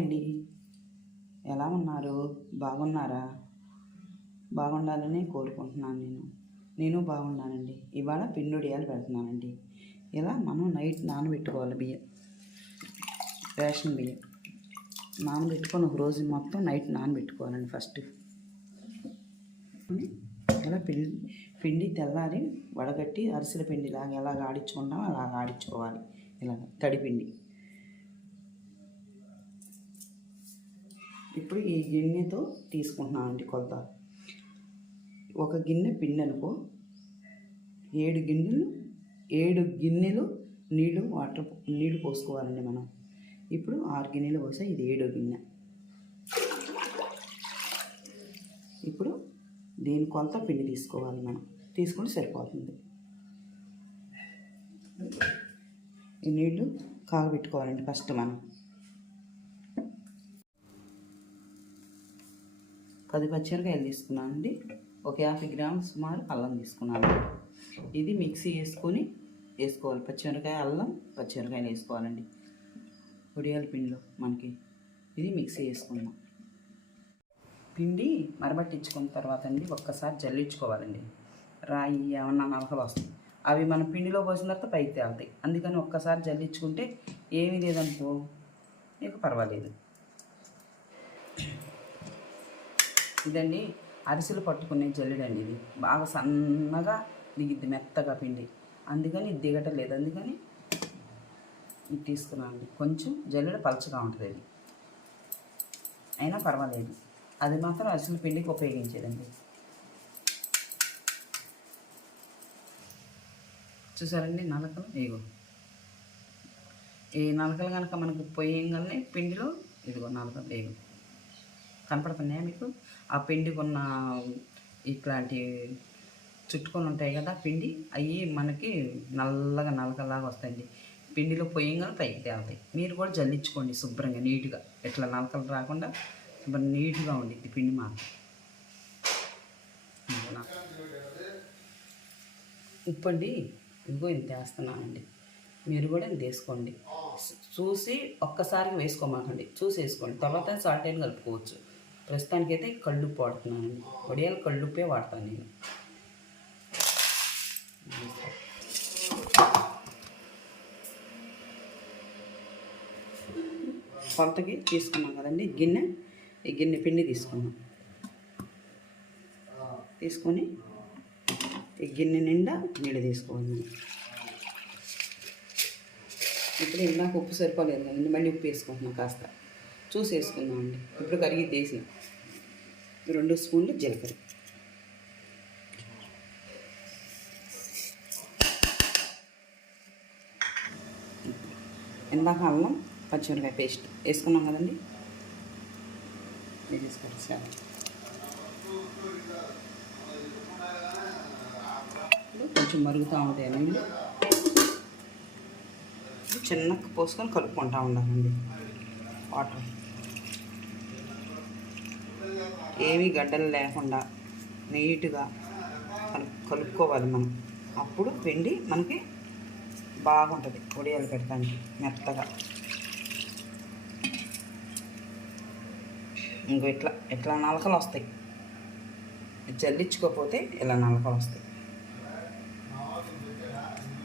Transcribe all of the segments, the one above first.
అండి, ఎలా ఉన్నారు? బాగున్నారా? బాగుండాలని కోరుకుంటున్నాను. నేను బాగున్నానండి. ఇవాళ పిండిడియాలు పెడుతున్నానండి. ఇలా మనం నైట్ నానబెట్టుకోవాలి బియ్యం, రేషన్ బియ్యం నానబెట్టుకొని ఒక రోజు మొత్తం నైట్ నానబెట్టుకోవాలండి. ఫస్ట్ ఇలా పిండి తెల్లారి వడగట్టి అరిసెల పిండిలాగా ఎలాగ ఆడించుకుంటామో అలాగ ఆడించుకోవాలి. ఇలాగ తడిపిండి. ఇప్పుడు ఈ గిన్నెతో తీసుకుంటున్నానండి కొలత. ఒక గిన్నె పిండి అనుకో, 7 గిన్నెలు నీళ్లు పోసుకోవాలండి మనం. ఇప్పుడు 6 గిన్నెలు పోసా, ఇది 7వ గిన్నె. ఇప్పుడు దీని కొలత పిండి తీసుకోవాలి మనం. తీసుకుంటే సరిపోతుంది. ఈ నీళ్లు కాగబెట్టుకోవాలండి ఫస్ట్ మనం. 10 పచ్చిమిరకాయలు తీసుకున్నానండి. ఒక 50 గ్రాములు సుమారు అల్లం తీసుకున్నాను. ఇది మిక్సీ వేసుకోవాలి. పచ్చిమిరకాయ, అల్లం, పచ్చిమిరకాయలు వేసుకోవాలండి ఉడియాల పిండిలో మనకి. ఇది మిక్సీ వేసుకుందాం. పిండి మరబట్టించుకున్న తర్వాత అండి ఒక్కసారి జల్లించుకోవాలండి. రాయి ఏమన్నా నలకలు వస్తాయి, అవి మన పిండిలో పోసిన తర్వాత పైకి తేలుతాయి. అందుకని ఒక్కసారి జల్లించుకుంటే ఏమీ లేదనుకో ఇక పర్వాలేదు. ఇదండి అరిసెలు పట్టుకునే జల్లెడండి. ఇది బాగా సన్నగా దిగిద్ది, మెత్తగా పిండి. అందుకని ఇది దిగటం లేదు. అందుకని ఇది తీసుకున్నాను. కొంచెం జల్లెడ పలచగా ఉంటుంది అది, అయినా పర్వాలేదు. అది మాత్రం అరిసెల పిండికి ఉపయోగించేదండి. చూసారండి నలకలు? ఇగో ఈ నలకలు కనుక మనకు పోయేయగానే పిండిలో ఇదిగో నలకలు వేగు కనపడుతున్నాయా మీకు? ఆ పిండికి ఉన్న ఇట్లాంటి చుట్టుకొని ఉంటాయి కదా పిండి, అవి మనకి నల్లగా నలకలాగా వస్తాయండి. పిండిలో పోయంగానే పైకి తేలుతాయి. మీరు కూడా జల్లించుకోండి శుభ్రంగా, నీట్గా. ఇట్లా నలకలు రాకుండా శుభ్రం నీట్గా ఉండిద్ది పిండి మాత్రం. ఉప్పండి ఇదిగో ఇంత వేస్తున్నానండి. మీరు కూడా ఇంత వేసుకోండి. చూసి ఒక్కసారిగా వేసుకోమాకండి, చూసి వేసుకోండి. తర్వాత సాల్ట్ అయిన కలుపుకోవచ్చు. ప్రస్తుతానికైతే కళ్ళుప్పు వాడుతున్నానండి. వడియాలు కళ్ళుప్పే వాడతాను నేను. కొలతకి తీసుకున్నాం కదండి ఈ గిన్నె పిండి తీసుకున్నాం. తీసుకొని ఈ గిన్నె నిండా నీళ్ళు తీసుకోవాలి. ఇప్పుడు ఇందాక ఉప్పు సరిపోలేదు కదండి, మళ్ళీ ఉప్పు వేసుకుంటున్నాం. కాస్త చూసి వేసుకుందామండి. ఇప్పుడు కరిగి తీసి 2 స్పూన్లు జీలకర్ర, ఇందాక అల్లం పచ్చిమిరకాయ పేస్ట్ వేసుకున్నాం కదండి. వేసుకోవాలి. కొంచెం మరుగుతూ ఉంటాయి నీళ్ళు. చిన్నగా పోసుకొని కలుపుకుంటూ ఉండాలండి. వాటర్ ఏమీ గడ్డలు లేకుండా నీట్గా కలుపుకోవాలి మనం. అప్పుడు పిండి మనకి బాగుంటుంది వడియాలు పెడతానికి మెత్తగా. ఇంకో ఇట్లా నలకలు వస్తాయి. జల్లించుకోకపోతే ఇలా నలకలు వస్తాయి.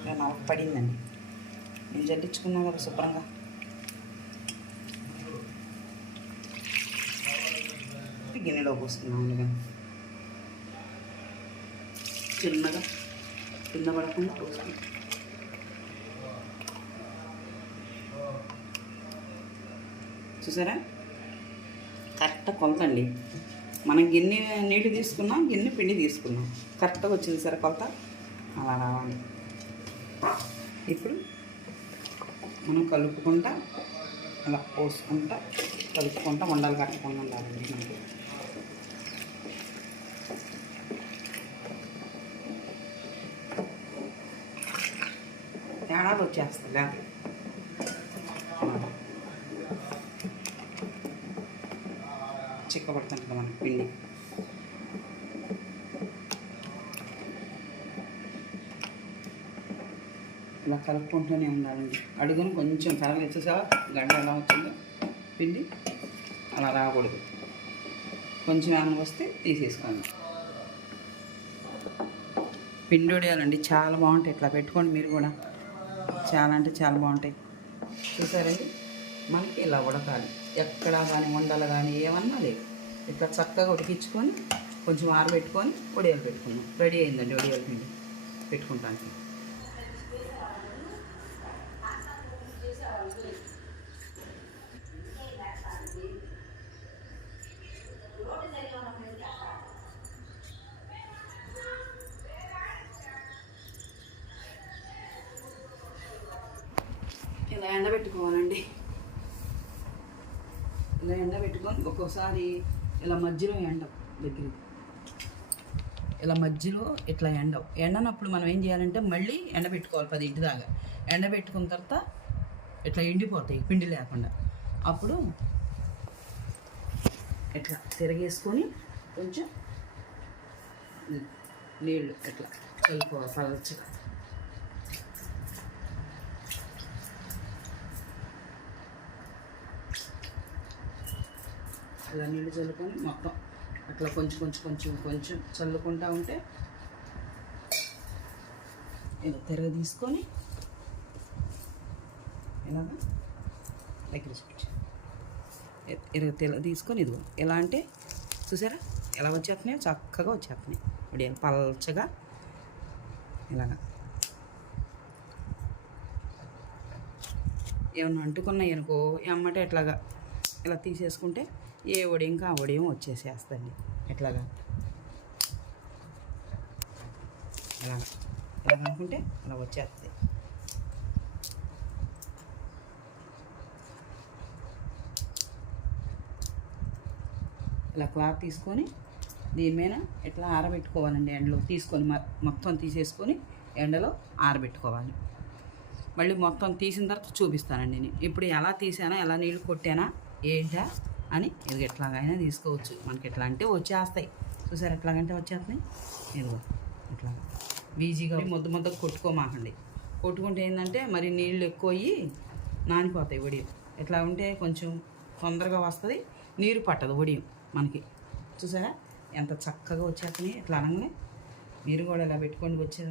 ఇలా నలక పడిందండి. నేను జల్లించుకున్నా కదా శుభ్రంగా. గిన్నెలో పోసుకున్నాను. చిన్నగా కింద పడకుండా పోసుకున్నాం. చూసారా? కరెక్ట్ కొలతండి. మనం గిన్నె నీళ్ళు తీసుకున్నాం, గిన్నె పిండి తీసుకున్నాం. కరెక్ట్గా వచ్చింది సరే కొలత. అలా రావాలి. ఇప్పుడు మనం కలుపుకుంటా అలా పోసుకుంటా కలుపుకుంటా ఉండాలి. కట్టకుండా ఉండాలండి మనకి. తేడాలు వచ్చేస్తుందా? చిక్కబడుతుంది మనకి పిండి. ఇలా కలుపుకుంటూనే ఉండాలండి. అడుగును కొంచెం కలగచ్చేసా గంట ఎలా వచ్చిందో పిండి అలా రాకూడదు, కొంచెం ఏమైనా వస్తే తీసేసుకోండి. పిండి వడియాలండి చాలా బాగుంటాయి, ఇట్లా పెట్టుకోండి మీరు కూడా, చాలా అంటే చాలా బాగుంటాయి. చూసారండి, మనకి ఇలా ఉడకాలి, ఎక్కడా కానీ ఉండలు కానీ ఏమన్నా లేవు. ఇట్లా చక్కగా ఉడికించుకొని కొంచెం ఆరబెట్టుకొని వడియాలు పెట్టుకున్నాం. రెడీ అయిందండి వడియాల పిండి పెట్టుకుంటానికి. ఇలా ఎండబెట్టుకోవాలండి. ఇలా ఎండబెట్టుకొని ఒక్కోసారి ఇలా మధ్యలో దగ్గర ఇలా మధ్యలో ఇట్లా ఎండనప్పుడు మనం ఏం చేయాలంటే మళ్ళీ ఎండబెట్టుకోవాలి 10 దాకా. ఎండబెట్టుకున్న తర్వాత ఇట్లా ఎండిపోతాయి పిండి లేకుండా. అప్పుడు ఇట్లా తిరగేసుకొని కొంచెం నీళ్ళు ఇట్లా చల్లుకోవాలి పలచగా. ఇలా నీళ్ళు చల్లుకొని మొత్తం అట్లా కొంచెం కొంచెం కొంచెం కొంచెం చల్లుకుంటూ ఉంటే ఇలా తిరగ తీసుకొని ఇలాగా దగ్గర చూపించి తిరగ తీసుకొని ఇదిగో ఎలా అంటే చూసారా ఎలా వచ్చేస్తున్నాయో, చక్కగా వచ్చేస్తున్నాయి వడియాలు పల్చగా ఇలాగా. ఏమన్నా అంటుకున్నాయి అనుకో ఎమ్మటే ఇట్లాగా ఇలా తీసేసుకుంటే ఏ వడియం ఆ వడియం వచ్చేసేస్తండి. ఎట్లాగా ఇలా ఇలా అనుకుంటే అలా వచ్చేస్తుంది. ఇలా క్లాత్ తీసుకొని దీని మీద ఇట్లా ఆరబెట్టుకోవాలండి. ఎండలో తీసుకొని మొత్తం తీసేసుకొని ఎండలో ఆరబెట్టుకోవాలి. మళ్ళీ మొత్తం తీసిన తర్వాత చూపిస్తానండి నేను ఇప్పుడు ఎలా తీసానా, ఎలా నీళ్ళు కొట్టానా ఏంటా అని. ఇది ఎట్లాగైనా తీసుకోవచ్చు, మనకి ఎట్లా అంటే వచ్చేస్తాయి. చూసారు ఎట్లాగంటే వచ్చేస్తున్నాయి. ఇదిగో ఇట్లాగా ఈజీగా ముద్దకు కొట్టుకోమాకండి. కొట్టుకుంటే ఏంటంటే మరి నీళ్ళు ఎక్కువ అయ్యి నానిపోతాయి వడియం. ఎట్లా ఉంటే కొంచెం తొందరగా వస్తుంది, నీరు పట్టదు వడియం మనకి. చూసారా ఎంత చక్కగా వచ్చేస్తున్నాయి. ఇట్లా అనగానే మీరు కూడా ఇలా పెట్టుకొని వచ్చే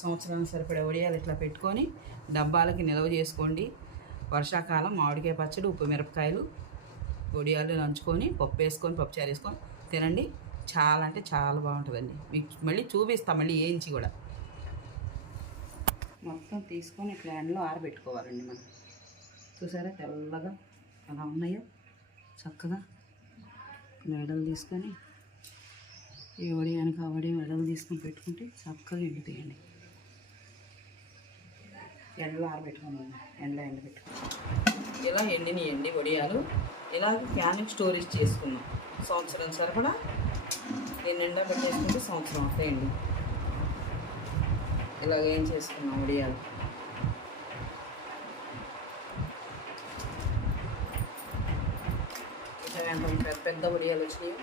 సంవత్సరానికి సరిపడే వడియాలు ఇట్లా పెట్టుకొని డబ్బాలకి నిల్వ చేసుకోండి. వర్షాకాలం మామిడికాయ పచ్చడి, ఉప్పు మిరపకాయలు, వడియాలు నంచుకొని పప్పు వేసుకొని పప్పుచారు వేసుకొని తినండి. చాలా అంటే చాలా బాగుంటుందండి. మీకు మళ్ళీ చూపిస్తాం మళ్ళీ ఏంచి కూడా. మొత్తం తీసుకొని ఇట్లా ఎండలో ఆరబెట్టుకోవాలండి మనం. చూసారా తెల్లగా ఎలా ఉన్నాయో చక్కగా. ఎడలు తీసుకొని ఈ వడియానికి ఆ వడియం ఎడలు తీసుకొని పెట్టుకుంటే చక్కగా ఎండుతాయండి. ఎండలో ఆరబెట్టుకోండి, ఎండబెట్టుకోండి. ఇలా ఎండినాయండి వడియాలు. ఇలాగ క్యాన్ స్టోరేజ్ చేసుకున్నాం సంవత్సరం సరిపడా. నేను ఎండ పెట్టేసుకుంటే సంవత్సరం అవుతాయండి. ఇలాగ ఏం చేసుకున్నాం వడియాలు. పెద్ద పెద్ద వడియాలు వచ్చినాయి.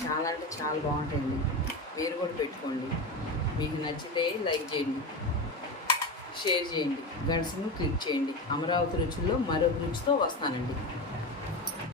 చాలా అంటే చాలా బాగుంటాయండి. మీరు కూడా పెట్టుకోండి. మీకు నచ్చితే లైక్ చేయండి, షేర్ చేయండి, గంటను క్లిక్ చేయండి. అమరావతి రుచుల్లో మరో రుచితో వస్తానండి.